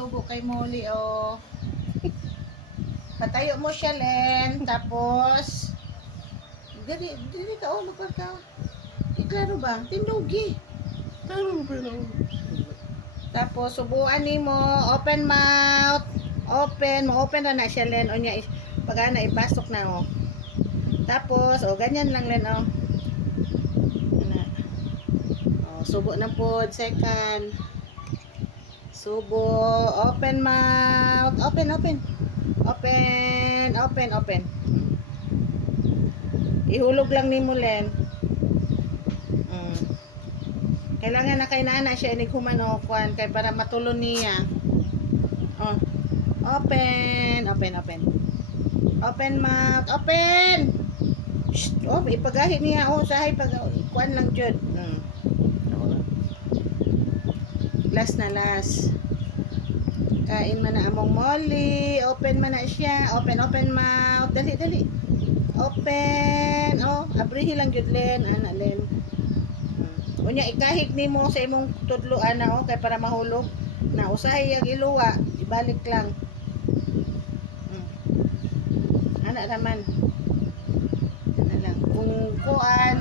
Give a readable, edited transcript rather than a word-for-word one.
subo kay Molly, oh. Patayo mo siya, Len. Tapos, dili ka, oh, magpag ka. Iklaro ba? Tindugi. Taro pa lang. Tapos, subuan ni mo, open mouth. Open na siya, Len. O niya, pag na, ipasok na, oh. Tapos, oh, ganyan lang, Len, oh. Ano. Oh, subo na po, second. Subo, open mouth. Open. Open. Ihulog lang ni mo, Len. Kailangan na kay nana siya inighuman o kwan kay para matulon niya. Oh. Open mouth. Open. Shh. Oh, ipagahi niya. Oh, sahay pag kwan lang jud. Last. Kain man na among Molly. Open man na siya. Open mouth. Dali. Open. Oh, abrihi lang jud, Len. Ana, Len. Unya ikahig nimo sa imong tudloan na, oh, kay para mahulog. Na usahay ang iluwa, ibalik lang. Ana raman. Ana lang. Kung kuan